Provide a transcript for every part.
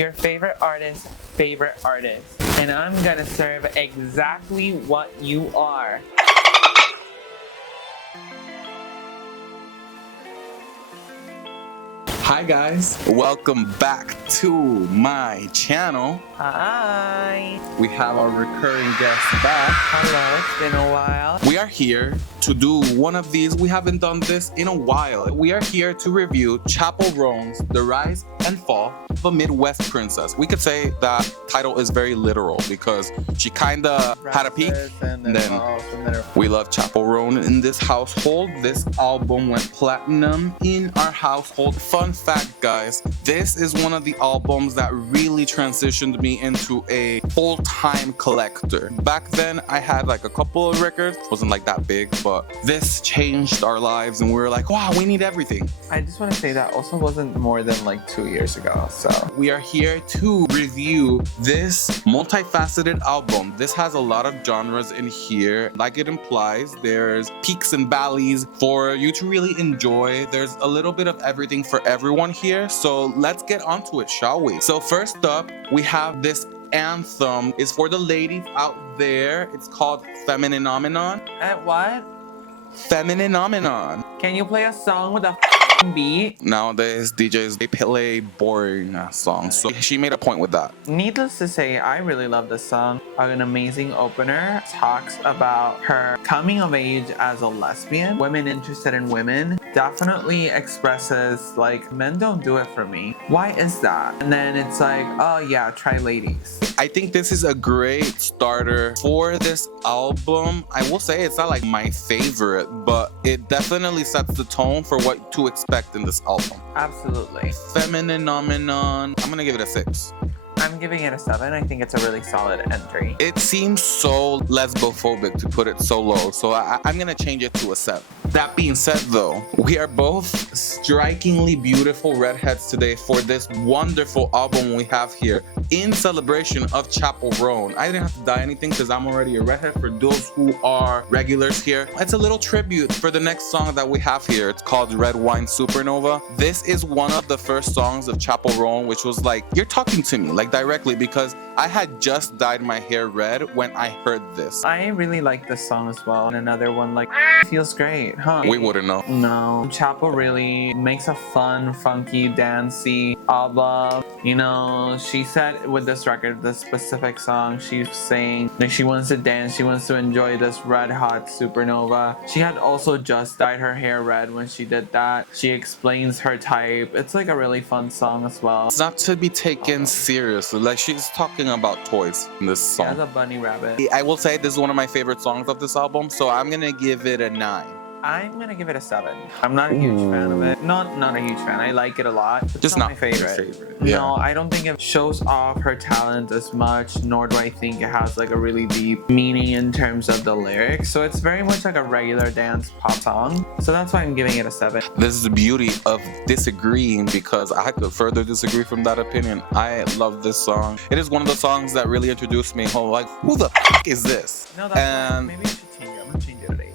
Your favorite artist, and I'm gonna serve exactly what you are. Hi guys, welcome back to my channel. Hi. We have our recurring guest back. Hello, it's been a while. We are here to do one of these. We haven't done this in a while. We are here to review Chappell Roan's The Rise and Fall of a Midwest Princess. We could say that title is very literal because she kinda had a peak and then we love Chappell Roan in this household. This album went platinum in our household. Fun fact, guys, this is one of the albums that really transitioned me into a full-time collector. Back then I had like a couple of records, wasn't like that big, but this changed our lives and we were like, wow, we need everything. I just want to say that also wasn't more than like 2 years ago, so we are here to review this multifaceted album. This has a lot of genres in here. Like it implies, there's peaks and valleys for you to really enjoy. There's a little bit of everything for everyone here, so let's get onto it, shall we? So first up, we have this anthem. It's for the ladies out there. It's called Femininomenon. What? Femininomenon. Can you play a song with a beat? Nowadays, DJs, they play boring songs, so she made a point with that. Needless to say, I really love this song. An amazing opener. Talks about her coming of age as a lesbian. Women interested in women. Definitely expresses like, men don't do it for me. Why is that? And then it's like, oh yeah, try ladies. I think this is a great starter for this album. I will say it's not like my favorite, but it definitely sets the tone for what to expect in this album. Absolutely. Femininomenon, I'm gonna give it a 6. I'm giving it a 7. I think it's a really solid entry. It seems so lesbophobic to put it so low, so I'm gonna change it to a 7. That being said though, we are both strikingly beautiful redheads today for this wonderful album we have here in celebration of Chappell Roan. I didn't have to dye anything because I'm already a redhead. For those who are regulars here, it's a little tribute for the next song that we have here. It's called Wine Supernova. This is one of the first songs of Chappell Roan, which was like, you're talking to me, like directly, because I had just dyed my hair red when I heard this. I really like this song as well. And another one like, feels great, huh? We wouldn't know. No, Chappell really makes a fun, funky, dancey album. You know, she said with this record, this specific song, she's saying that she wants to dance, she wants to enjoy this red hot supernova. She had also just dyed her hair red when she did that. She explains her type. It's like a really fun song as well. It's not to be taken seriously. Like, she's talking about toys in this song. She has a bunny rabbit. I will say this is one of my favorite songs of this album, so I'm gonna give it a 9. I'm gonna give it a 7. I'm not a huge fan of it. Not a huge fan. I like it a lot. It's just not not my favorite. Yeah. No, I don't think it shows off her talent as much, nor do I think it has like a really deep meaning in terms of the lyrics. So it's very much like a regular dance pop song. So that's why I'm giving it a 7. This is the beauty of disagreeing, because I could further disagree from that opinion. I love this song. It is one of the songs that really introduced me home. Like, who the f is this? No, that's fine. Maybe I should change it. I'm gonna change it at 8.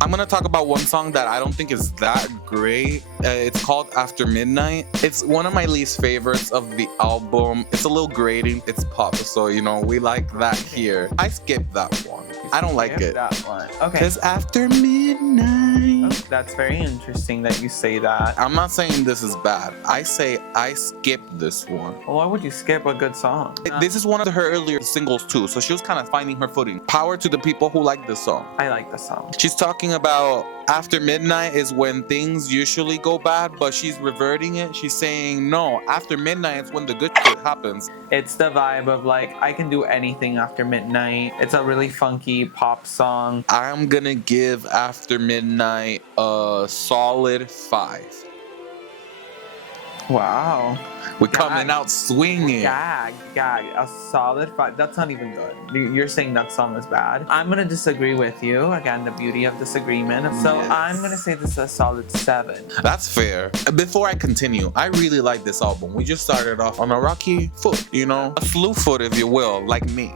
I'm gonna talk about one song that I don't think is that great. It's called After Midnight. It's one of my least favorites of the album. It's a little grating. It's pop, so you know, we like that here. I skipped that one. I don't like it. That one. Okay. Because After Midnight. Oh, that's very interesting that you say that. I'm not saying this is bad. I say I skipped this one. Well, why would you skip a good song? This is one of her earlier singles too, so she was kind of finding her footing. Power to the people who like this song. I like this song. She's talking about after midnight is when things usually go bad, but she's reverting it. She's saying, no, after midnight is when the good shit happens. It's the vibe of like, I can do anything after midnight. It's a really funky pop song. I'm gonna give After Midnight a solid 5. Wow. We're coming out swinging. Gag, a solid 5. That's not even good. You're saying that song is bad. I'm gonna disagree with you. Again, the beauty of disagreement. So Yes. I'm gonna say this is a solid 7. That's fair. Before I continue, I really like this album. We just started off on a rocky foot, you know, a slew foot, if you will, like me.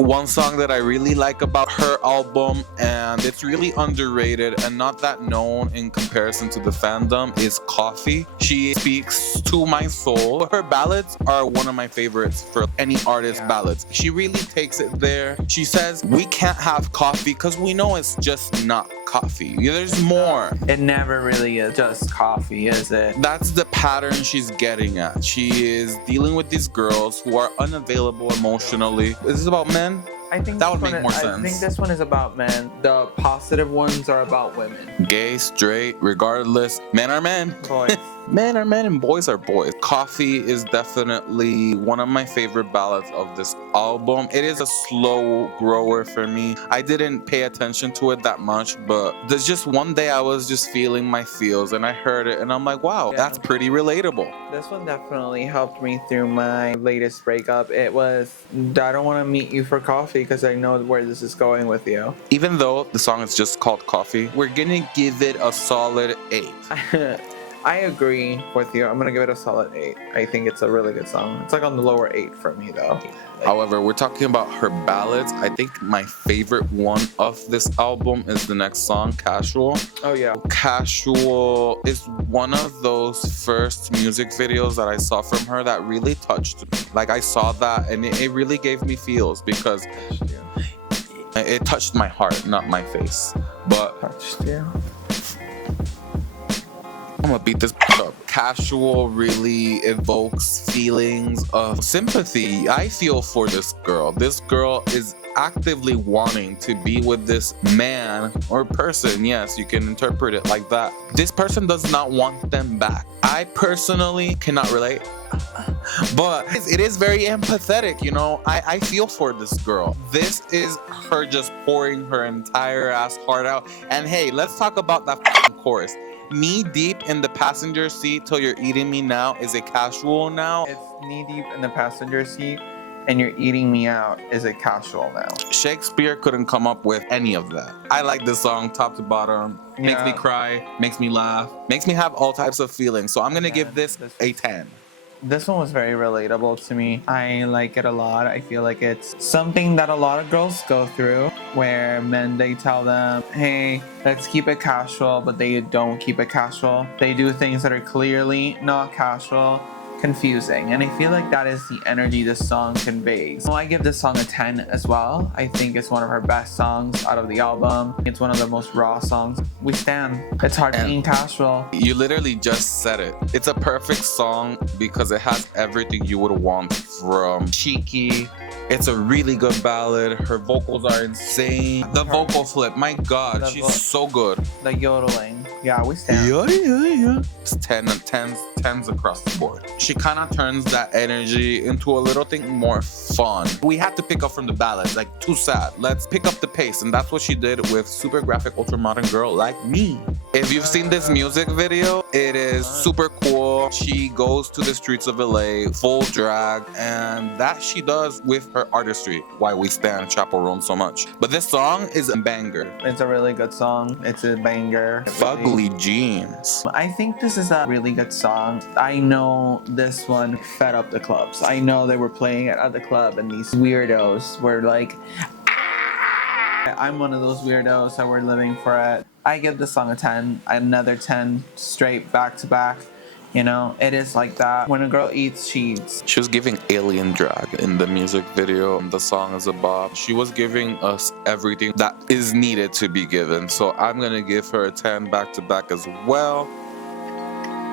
One song that I really like about her album, and it's really underrated and not that known in comparison to the fandom, is Coffee. She speaks to my soul. Her ballads are one of my favorites for any artist ballads. She really takes it there. She says, we can't have coffee because we know it's just not coffee. There's more. It never really is just coffee, is it? That's the pattern she's getting at. She is dealing with these girls who are unavailable emotionally. Is this about men? I think that would make more sense. I think this one is about men. The positive ones are about women. Gay, straight, regardless. Men are men. Boys. Men are men and boys are boys. Coffee is definitely one of my favorite ballads of this album. It is a slow grower for me. I didn't pay attention to it that much, but there's just one day I was just feeling my feels and I heard it and I'm like, wow, that's pretty relatable. This one definitely helped me through my latest breakup. It was, I don't want to meet you for coffee because I know where this is going with you. Even though the song is just called Coffee, we're gonna give it a solid 8. I agree with you. I'm gonna give it a solid 8. I think it's a really good song. It's like on the lower 8 for me though. However, we're talking about her ballads. I think my favorite one of this album is the next song, Casual. Oh yeah. Casual is one of those first music videos that I saw from her that really touched me. Like I saw that and it really gave me feels because it touched my heart, not my face. But touched you. I'm gonna beat this up. Casual really evokes feelings of sympathy. I feel for this girl. This girl is actively wanting to be with this man or person. Yes, you can interpret it like that. This person does not want them back. I personally cannot relate, but it is very empathetic, you know. I feel for this girl. This is her just pouring her entire ass heart out. And hey, let's talk about that chorus. Knee deep in the passenger seat till you're eating me now is it casual now? It's knee deep in the passenger seat and you're eating me out. Is it casual now? Shakespeare couldn't come up with any of that. I like this song top to bottom. Makes me cry, makes me laugh, makes me have all types of feelings. So I'm gonna give this a 10. This one was very relatable to me. I like it a lot. I feel like it's something that a lot of girls go through where men, they tell them, hey, let's keep it casual, but they don't keep it casual. They do things that are clearly not casual, confusing. And I feel like that is the energy this song conveys. So I give this song a 10 as well. I think it's one of her best songs out of the album. It's one of the most raw songs. We stand. It's hard being casual. You literally just said it. It's a perfect song because it has everything you would want from cheeky. It's a really good ballad. Her vocals are insane. The vocal flip, my God, she's so good. The yodeling. Yeah, we stand. Yeah. It's 10s across the board. She kind of turns that energy into a little thing more fun. We had to pick up from the ballads, like too sad. Let's pick up the pace, and that's what she did with super graphic ultra modern girl like me. If you've seen this music video, it is super cool. She goes to the streets of LA full drag, and that she does with her artistry. Why we stand Chappell Roan so much. But this song is a banger. It's a really good song. It's a banger. Fugly jeans. I think this is a really good song. I know this one fed up the clubs. I know they were playing it at the club and these weirdos were like, I'm one of those weirdos that were living for it. I give this song a 10, another 10 straight back to back. You know, it is like that. When a girl eats, she eats. She was giving alien drag in the music video. The song is a bop. She was giving us everything that is needed to be given. So I'm gonna give her a 10 back to back as well.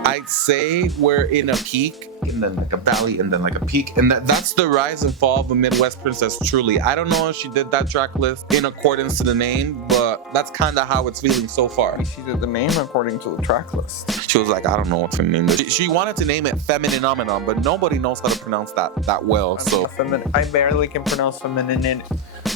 I'd say we're in a peak and then like a valley and then like a peak, and that's the rise and fall of a Midwest princess. Truly, I don't know if she did that track list in accordance to the name, but that's kind of how it's feeling so far. She did the name according to the track list. She was like, I don't know what to name this. She wanted to name it Femininomenon, but nobody knows how to pronounce that well. So I barely can pronounce feminine.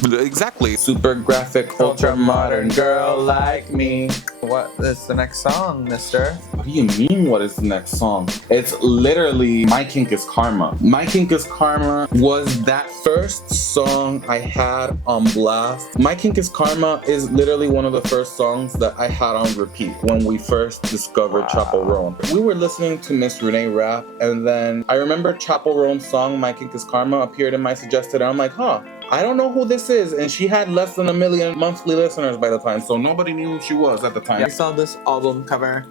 Exactly. Super graphic, ultra modern girl like me. What is the next song, mister? What do you mean, what is the next song? It's literally My Kink is Karma. My Kink is Karma was that first song I had on blast. My Kink is Karma is literally one of the first songs that I had on repeat when we first discovered Chappell Roan. We were listening to Ms Roan rap, and then I remember Chappell Roan's song My Kink is Karma appeared in my suggested, and I'm like, huh, I don't know who this is, and she had less than 1 million monthly listeners by the time, so nobody knew who she was at the time. I saw this album cover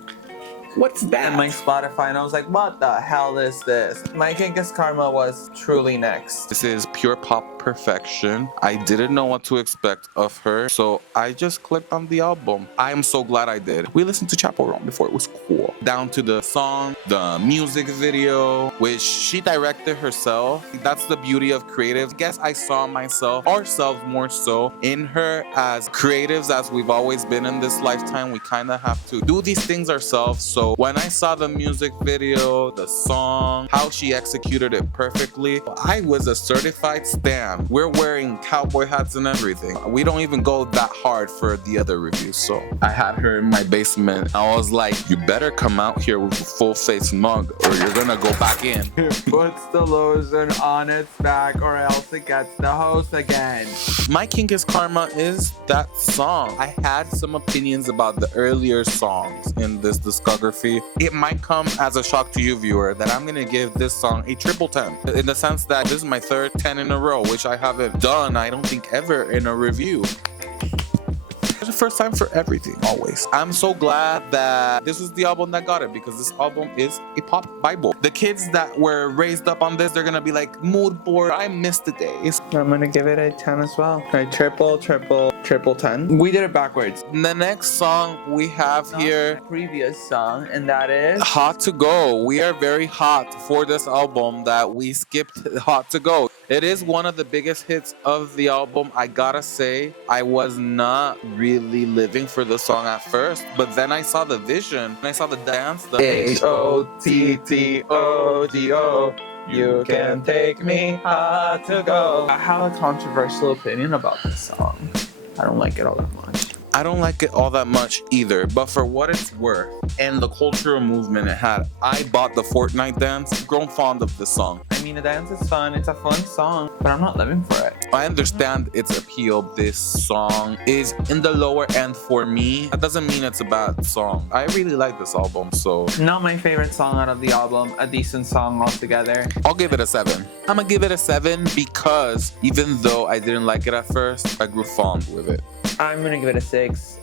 What's that? in my Spotify, and I was like, what the hell is this? My Kink is Karma was truly next. This is pure pop perfection. I didn't know what to expect of her, so I just clicked on the album. I am so glad I did. We listened to Chappell Roan before, it was cool. Down to the song, the music video, which she directed herself. That's the beauty of creatives. I guess I saw myself, ourselves more so, in her as creatives as we've always been in this lifetime. We kind of have to do these things ourselves. So when I saw the music video, the song, how she executed it perfectly, I was a certified stan. We're wearing cowboy hats and everything. We don't even go that hard for the other reviews. So I had her in my basement. I was like, you better come out here with a full face mug or you're gonna go back in. It puts the lotion on its back or else it gets the hose again. My Kink is Karma is that song. I had some opinions about the earlier songs in this discography. It might come as a shock to you, viewer, that I'm gonna give this song a triple 10. In the sense that this is my third 10 in a row, which I haven't done, I don't think, ever in a review. It's the first time for everything, always. I'm so glad that this was the album that got it, because this album is a pop bible. The kids that were raised up on this, they're gonna be like, mood board, I miss the days. I'm gonna give it a 10 as well. Right, triple 10. We did it backwards. The next song we have here, Previous song, and that is Hot to Go. We are very hot for this album that we skipped Hot to Go. It is one of the biggest hits of the album. I gotta say, I was not really living for the song at first, but then I saw the vision and I saw the dance. The HOTTOGO. You can take me hot to go. I have a controversial opinion about this song. I don't like it all that much. I don't like it all that much either, but for what it's worth and the cultural movement it had, I bought the Fortnite dance. Grown fond of this song. I mean, the dance is fun. It's a fun song, but I'm not living for it. I understand its appeal. This song is in the lower end for me. That doesn't mean it's a bad song. I really like this album, so not my favorite song out of the album. A decent song altogether. I'll give it a 7. I'm gonna give it a 7 because even though I didn't like it at first, I grew fond with it. I'm gonna give it a 6.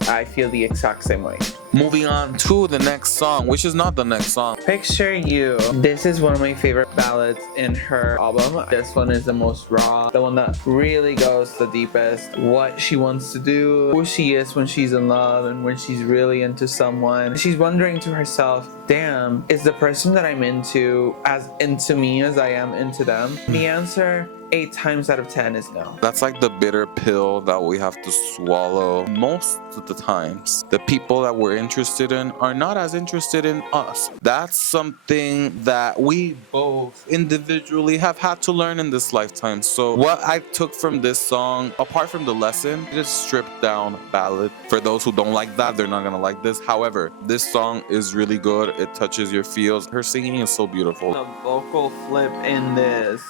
I feel the exact same way. Moving on to the next song, which is not the next song. Picture You. This is one of my favorite ballads in her album. This one is the most raw, the one that really goes the deepest. What she wants to do, who she is when she's in love and when she's really into someone. She's wondering to herself, damn, is the person that I'm into as into me as I am into them? The answer, 8 times out of 10 is no. That's like the bitter pill that we have to swallow. Most of the times, the people that we're interested in are not as interested in us. That's something that we both individually have had to learn in this lifetime. So what I took from this song, apart from the lesson, it is stripped down ballad. For those who don't like that, they're not gonna like this. However, this song is really good. It touches your feels. Her singing is so beautiful. The vocal flip in this.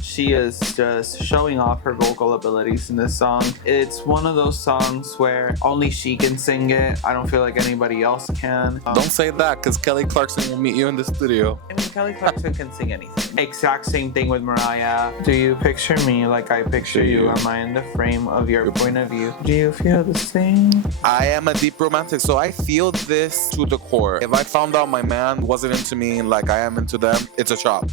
She is just showing off her vocal abilities in this song. It's one of those songs where only she can sing it. I don't feel like anybody else can. Don't say that, because Kelly Clarkson will meet you in the studio. I mean, Kelly Clarkson can sing anything. Exact same thing with Mariah. Do you picture me like I picture you? Am I in the frame of your point of view? Do you feel the same? I am a deep romantic, so I feel this to the core. If I found out my man wasn't into me like I am into them, it's a chop.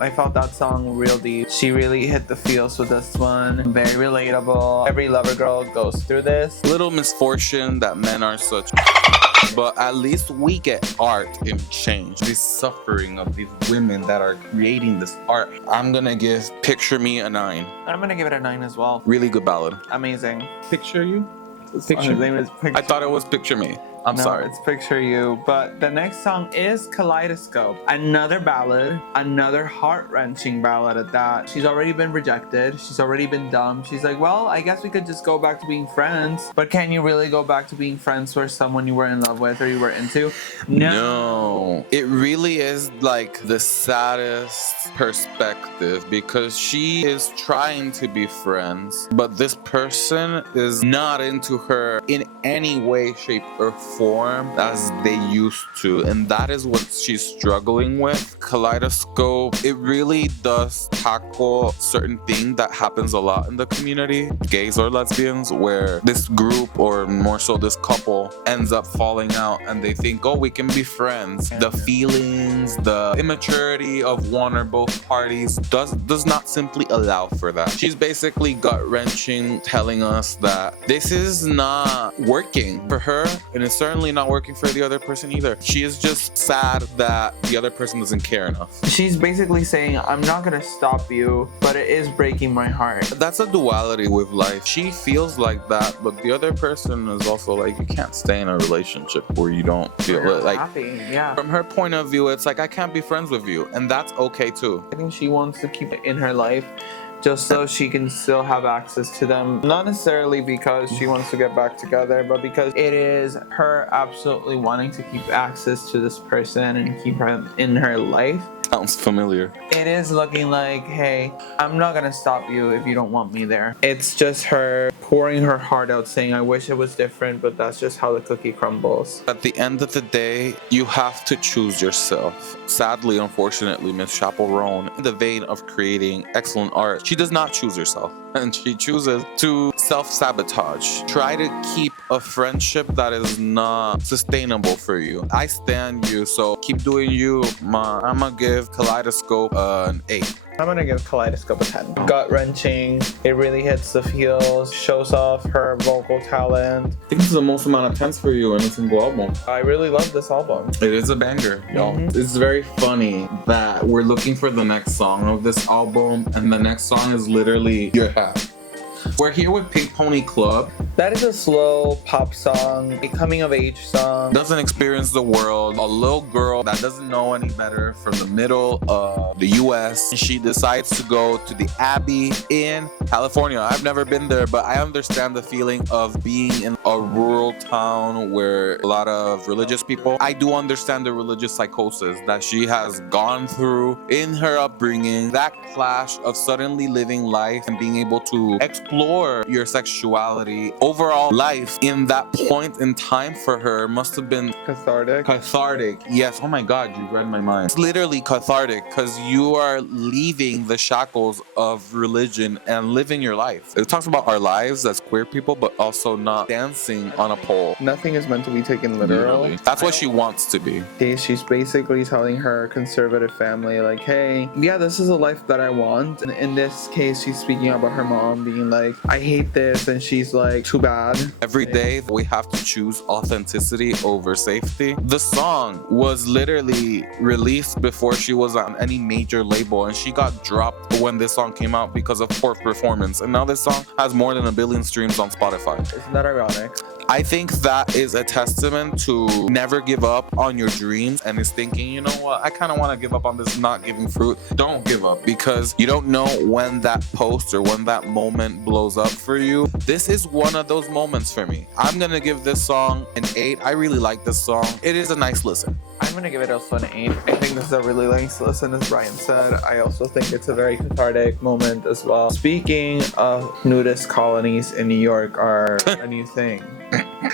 I felt that song real deep. She really hit the feels with this one. Very relatable. Every lover girl goes through this. Little misfortune that men are such, but at least we get art in change. This suffering of these women that are creating this art. I'm gonna give Picture Me a 9. I'm gonna give it a 9 as well. Really good ballad. Amazing. Picture You? His name is Picture. I thought it was Picture Me. I'm sorry. It's Picture You. But the next song is Kaleidoscope. Another ballad, another heart-wrenching ballad at that. She's already been rejected. She's already been dumped. She's like, well, I guess we could just go back to being friends. But can you really go back to being friends with someone you were in love with or you were into? No. It really is like the saddest perspective, because she is trying to be friends, but this person is not into her in any way, shape, or perform as they used to, and that is what she's struggling with. Kaleidoscope, it really does tackle certain thing that happens a lot in the community, gays or lesbians, where this group, or more so this couple, ends up falling out and they think, oh, we can be friends. The feelings, the immaturity of one or both parties does not simply allow for that. She's basically gut-wrenching, telling us that this is not working for her, and it's certainly not working for the other person either. She is just sad that the other person doesn't care enough. She's basically saying, I'm not gonna stop you, but it is breaking my heart. That's a duality with life. She feels like that, but the other person is also like, you can't stay in a relationship where you don't feel it. Like, happy. Yeah. From her point of view, it's like, I can't be friends with you, and that's okay too. I think she wants to keep it in her life just so she can still have access to them. Not necessarily because she wants to get back together, but because it is her absolutely wanting to keep access to this person and keep her in her life. Sounds familiar. It is looking like, hey, I'm not gonna stop you if you don't want me there. It's just her pouring her heart out, saying, I wish it was different, but that's just how the cookie crumbles. At the end of the day, you have to choose yourself. Sadly, unfortunately, Ms Chappell Roan, in the vein of creating excellent art, she does not choose herself, and she chooses to self-sabotage. Try to keep a friendship that is not sustainable for you. I stand you, so keep doing you. I'm gonna give Kaleidoscope an 8. I'm gonna give Kaleidoscope a 10. Gut-wrenching, it really hits the feels, shows off her vocal talent. I think this is the most amount of 10s for you in a single album. I really love this album. It is a banger, y'all. It's very funny that we're looking for the next song of this album, and the next song is literally Your Hat. We're here with Pink Pony Club. That is a slow pop song, a coming of age song. Doesn't experience the world. A little girl that doesn't know any better from the middle of the US. She decides to go to the Abbey in California. I've never been there, but I understand the feeling of being in a rural town where a lot of religious people. I do understand the religious psychosis that she has gone through in her upbringing. That clash of suddenly living life and being able to explore your sexuality. Overall life in that point in time for her must have been cathartic. Yes. Oh my God, you read my mind. It's literally cathartic because you are leaving the shackles of religion and living your life. It talks about our lives as queer people, but also not dancing on a pole. Nothing is meant to be taken literally. That's what she wants to be. She's basically telling her conservative family, like, hey, yeah, this is a life that I want. And in this case, she's speaking about her mom being like, I hate this, and she's like, too bad. Every day we have to choose authenticity over safety. The song was literally released before she was on any major label, and she got dropped when this song came out because of poor performance, and now this song has more than 1 billion streams on Spotify. Isn't that ironic? I think that is a testament to never give up on your dreams, and is thinking, you know what, I kind of want to give up on this not giving fruit. Don't give up, because you don't know when that post or when that moment blows up for you. This is one of those moments for me. I'm gonna give this song an 8. I really like this song. It is a nice listen. I'm gonna give it also an 8. I think this is a really nice listen, as Brian said. I also think it's a very cathartic moment as well. Speaking of nudist colonies in New York are a new thing.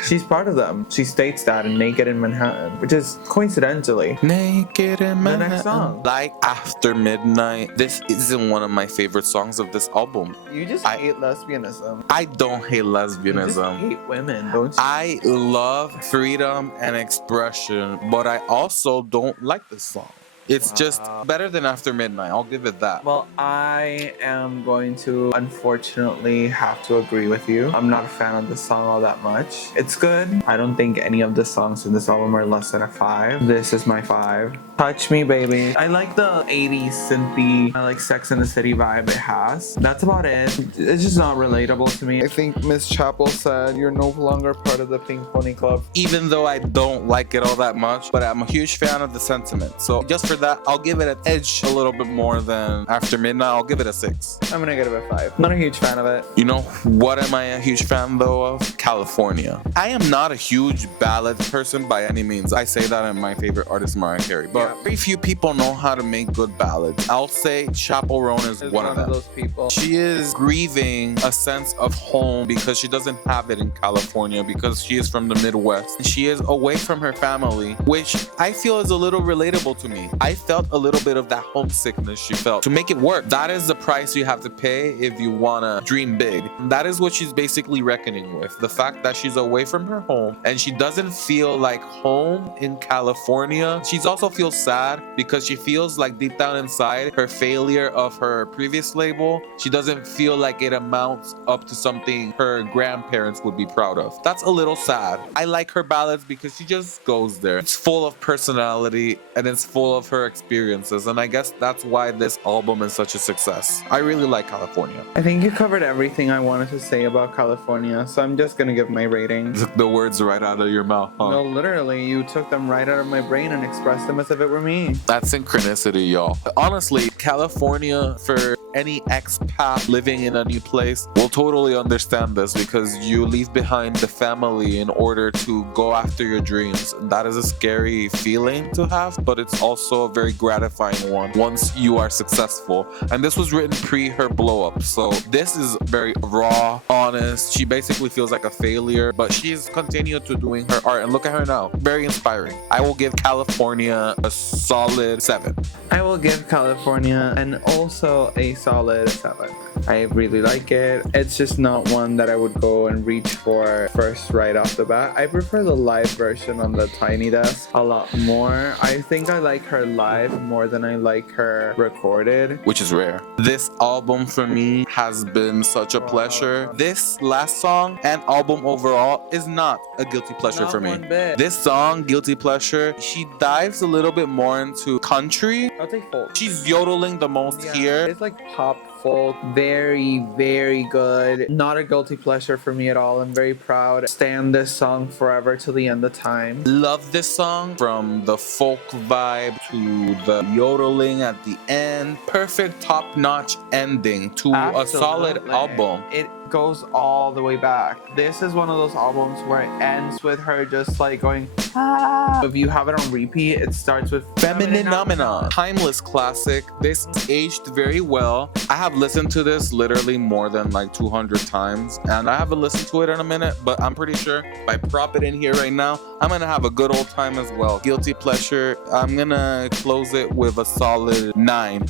She's part of them. She states that in Naked in Manhattan, which is coincidentally Naked in Manhattan. the next song. Like After Midnight. This isn't one of my favorite songs of this album. You just hate lesbianism. I don't hate lesbianism. You just hate women, don't you? I love freedom and expression, but I also don't like this song. It's just better than After Midnight. I'll give it that. Well, I am going to unfortunately have to agree with you. I'm not a fan of this song all that much. It's good. I don't think any of the songs in this album are less than a 5. This is my 5. Touch Me Baby. I like the 80s synthy, I like Sex and the City vibe it has. That's about it. It's just not relatable to me. I think Ms Chappell said you're no longer part of the Pink Pony Club. Even though I don't like it all that much, but I'm a huge fan of the sentiment. So just for that. I'll give it an edge a little bit more than After Midnight. I'll give it a 6. I'm gonna give it a 5. Not a huge fan of it. You know what am I a huge fan though of? California. I am not a huge ballad person by any means. I say that in my favorite artist, Mariah Carey, but very few people know how to make good ballads. I'll say Chappell Roan is one of them. Those people. She is grieving a sense of home because she doesn't have it in California because she is from the Midwest. She is away from her family, which I feel is a little relatable to me. I felt a little bit of that homesickness she felt. To make it work, that is the price you have to pay if you want to dream big. That is what she's basically reckoning with. The fact that she's away from her home and she doesn't feel like home in California. She also feels sad because she feels like deep down inside her failure of her previous label, she doesn't feel like it amounts up to something her grandparents would be proud of. That's a little sad. I like her ballads because she just goes there. It's full of personality and it's full of her experiences, and I guess that's why this album is such a success. I really like California. I think you covered everything I wanted to say about California, so I'm just gonna give my rating. Took the words right out of your mouth, huh? No, literally, you took them right out of my brain and expressed them as if it were me. That's synchronicity, y'all. Honestly, California, for any expat living in a new place, will totally understand this because you leave behind the family in order to go after your dreams. That is a scary feeling to have, but it's also a very gratifying one once you are successful. And this was written pre her blow up, so this is very raw, honest. She basically feels like a failure, but she's continued to doing her art, and look at her now. Very inspiring. I will give California a solid 7. I will give California and also a solid 7. I really like it. It's just not one that I would go and reach for first right off the bat. I prefer the live version on the Tiny Desk a lot more. I think I like her live more than I like her recorded, which is rare. This album for me has been such a pleasure. This last song and album overall is not a guilty pleasure for me. This song, Guilty Pleasure, she dives a little bit more into country. I'll take folk. She's yodeling the most here. It's like pop folk, very, very good. Not a guilty pleasure for me at all. I'm very proud. Stand this song forever till the end of time. Love this song, from the folk vibe to the yodeling at the end. Perfect top-notch ending to a solid album. It goes all the way back. This is one of those albums where it ends with her just like going, ah. If you have it on repeat, it starts with Femininomenon. Timeless classic. This aged very well. I have listened to this literally more than like 200 times, and I haven't listened to it in a minute, but I'm pretty sure if I prop it in here right now, I'm gonna have a good old time as well. Guilty pleasure, I'm gonna close it with a solid 9.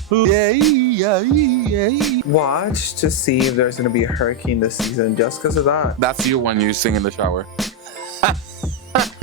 Watch to see if there's gonna be a hurricane this season just because of that. That's you when you sing in the shower.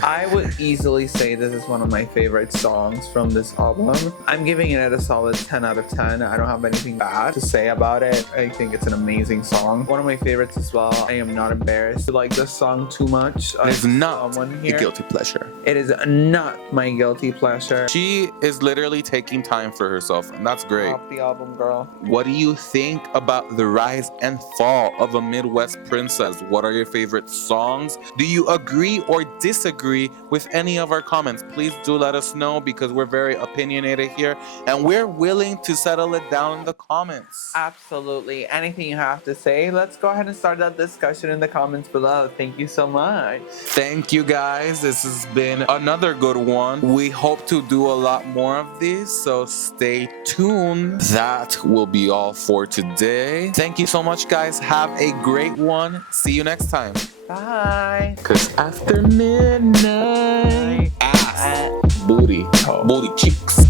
I would easily say this is one of my favorite songs from this album. I'm giving it a solid 10 out of 10. I don't have anything bad to say about it. I think it's an amazing song. One of my favorites as well. I am not embarrassed to like this song too much. It's not a guilty pleasure. It is not my guilty pleasure. She is literally taking time for herself, and that's great. Off the album, girl. What do you think about the rise and fall of a Midwest princess? What are your favorite songs? Do you agree or disagree with any of our comments? Please do let us know because we're very opinionated here and we're willing to settle it down in the comments. Absolutely. Anything you have to say, let's go ahead and start that discussion in the comments below. Thank you so much. Thank you guys. This has been another good one. We hope to do a lot more of these, so stay tuned. That will be all for today. Thank you so much, guys. Have a great one. See you next time. Bye. 'Cause after midnight, ass, booty, booty cheeks.